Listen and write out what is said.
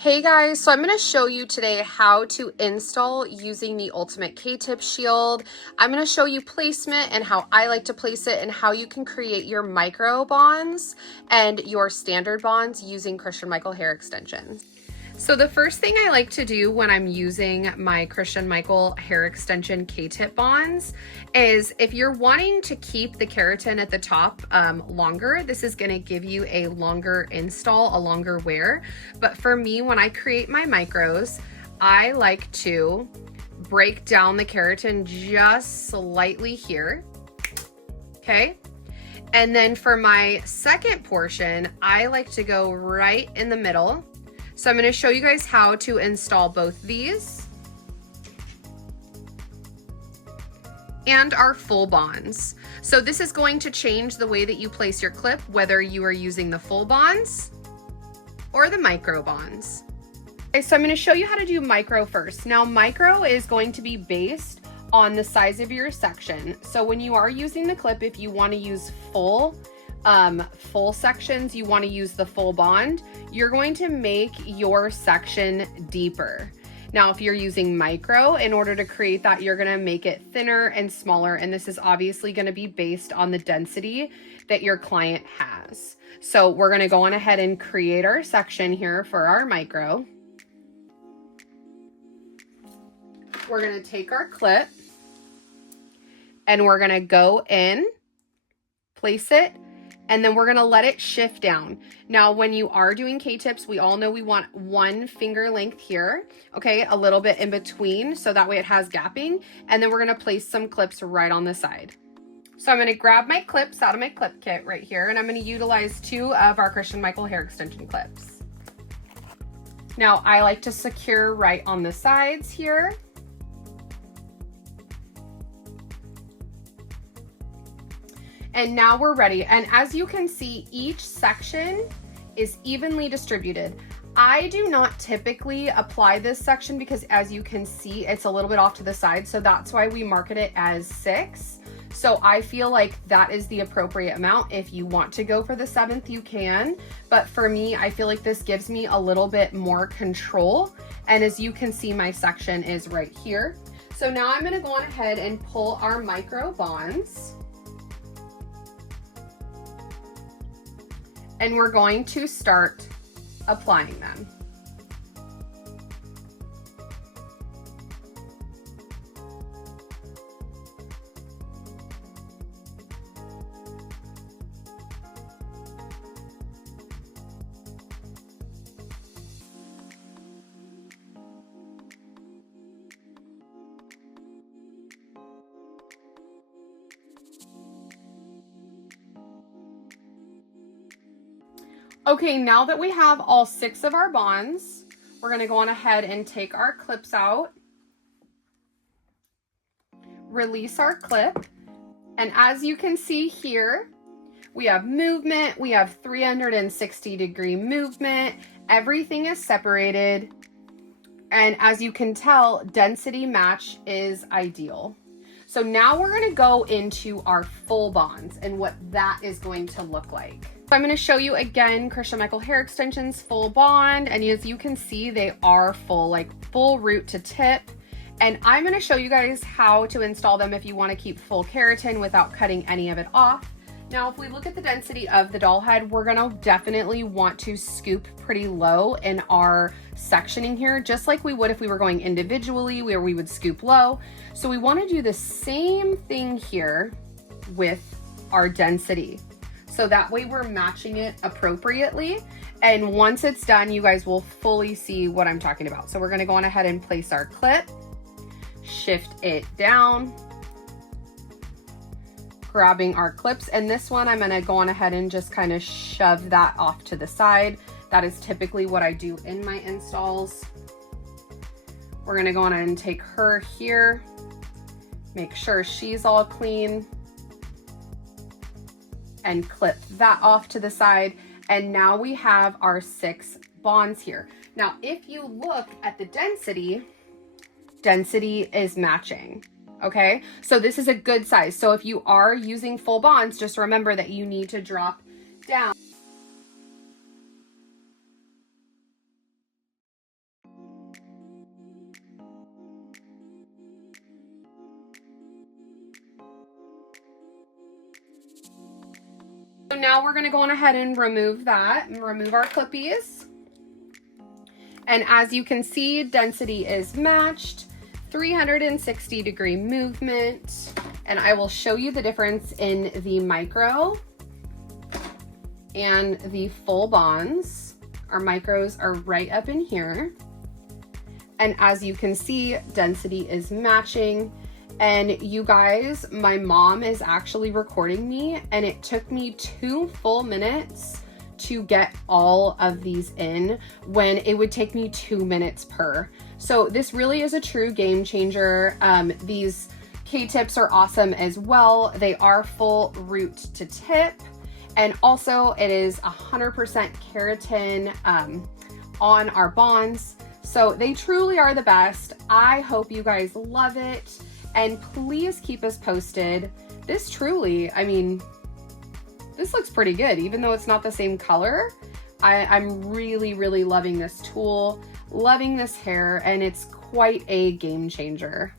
Hey guys, so I'm going to show you today how to install using the Ultimate K-Tip Shield. I'm going to show you placement and how I like to place it and how you can create your micro bonds and your standard bonds using Christian Michael hair extensions. So the first thing I like to do when I'm using my Christian Michael hair extension K-tip bonds is if you're wanting to keep the keratin at the top longer, this is going to give you a longer install, a longer wear. But for me, when I create my micros, I like to break down the keratin just slightly here, okay? And then for my second portion, I like to go right in the middle. So I'm going to show you guys how to install both these and our full bonds. So this is going to change the way that you place your clip, whether you are using the full bonds or the micro bonds. Okay, so I'm going to show you how to do micro first. Now micro is going to be based on the size of your section. So when you are using the clip, if you want to use full sections, you want to use the full bond, you're going to make your section deeper. Now, if you're using micro, in order to create that, you're going to make it thinner and smaller. And this is obviously going to be based on the density that your client has. So we're going to go on ahead and create our section here for our micro. We're going to take our clip and we're going to go in, place it, and then we're gonna let it shift down. Now, when you are doing K-tips, we all know we want 1 finger length here, okay? A little bit in between, so that way it has gapping. And then we're gonna place some clips right on the side. So I'm gonna grab my clips out of my clip kit right here, and I'm gonna utilize 2 of our Christian Michael hair extension clips. Now, I like to secure right on the sides here. And now we're ready. And as you can see, each section is evenly distributed. I do not typically apply this section because as you can see, it's a little bit off to the side. So that's why we market it as 6. So I feel like that is the appropriate amount. If you want to go for the 7th, you can. But for me, I feel like this gives me a little bit more control. And as you can see, my section is right here. So now I'm gonna go on ahead and pull our micro bonds. And we're going to start applying them. Okay, now that we have all 6 of our bonds, we're going to go on ahead and take our clips out, release our clip, and as you can see here, we have movement, we have 360-degree movement, everything is separated, and as you can tell, density match is ideal. So now we're going to go into our full bonds and what that is going to look like. So I'm going to show you again Christian Michael hair extensions full bond, and as you can see, they are full, like full root to tip. And I'm going to show you guys how to install them if you want to keep full keratin without cutting any of it off. Now, if we look at the density of the doll head, we're going to definitely want to scoop pretty low in our sectioning here, just like we would if we were going individually, where we would scoop low. So we want to do the same thing here with our density. So that way we're matching it appropriately. And once it's done, you guys will fully see what I'm talking about. So we're going to go on ahead and place our clip, shift it down, grabbing our clips. And this one, I'm going to go on ahead and just kind of shove that off to the side. That is typically what I do in my installs. We're going to go on and take her here, make sure she's all clean, and clip that off to the side. And now we have our 6 bonds here. Now, if you look at the density is matching. Okay, so this is a good size. So if you are using full bonds, just remember that you need to drop down. now we're gonna go on ahead and remove that and remove our clippies. And as you can see, density is matched, 360-degree movement, and I will show you the difference in the micro and the full bonds. Our micros are right up in here. And as you can see, density is matching. And you guys, my mom is actually recording me, and it took me 2 full minutes to get all of these in when it would take me 2 minutes per. So this really is a true game changer. These K-tips are awesome as well. They are full root to tip. And also it is 100% keratin on our bonds. So they truly are the best. I hope you guys love it. And please keep us posted. This truly, I mean, this looks pretty good, even though it's not the same color. I'm really, really loving this tool, loving this hair, and it's quite a game changer.